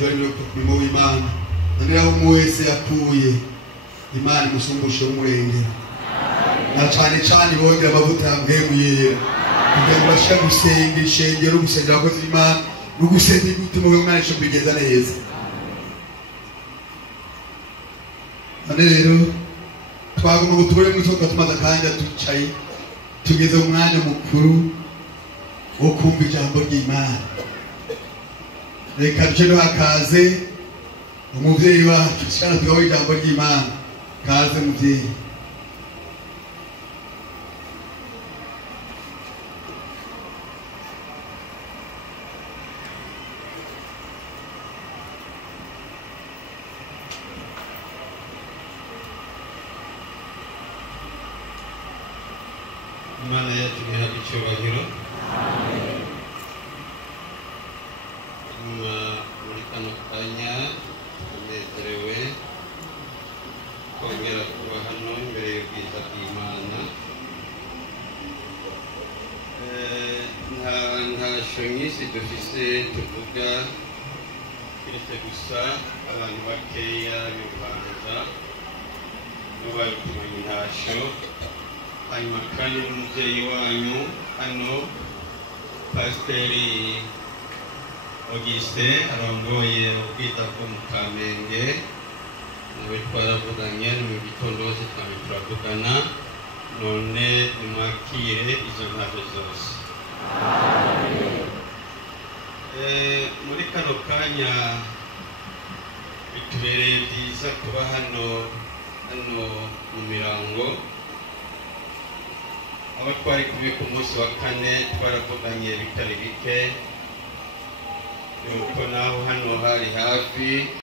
bagenzi bari ku murimo w'Imana none aho umwese yapfuye Imana imusumbushe umurengera na cyane bongera amavuta yambwemuyera kugira ngo bashe gusenga ishengero gusengera abakozi b'Imana no gusenga imitima y'Imana cyo bigeza neza. None rero twagomba gutore mu isoko tumaze akanya tucaye tugeze mu mwanya mukuru wo kumva ijambo ry'Imana. Reka duce akaze umuvyeyi wacu cyane tugaho ijambo ry'Imana. Kaze muvyeyi. Imana yacu ihabwe icyubahiro. Muri kano kanya tunezerewe kongera kuba hano imbere y'ubwiza bw'Imana. Ntasho nyinshi dufise tuvuga kiretse gusa abantu bakeya b'Ububanza n'abatumanye intasho. Hanyuma kandi n'umubyeyi wanyu hano Pasiteri Auguste arongoye ubwiza bwo mu Kamenge, nawe twaravuganye mu gitondo hose turavugana, none nimwakire izo ntabwo zose. Muri kano kanya bitubereye byiza kuba hano mu Mirango. Aba twari kumwe ku munsi wa kane twaravuganye bitari bike yuko naho hano hari hafi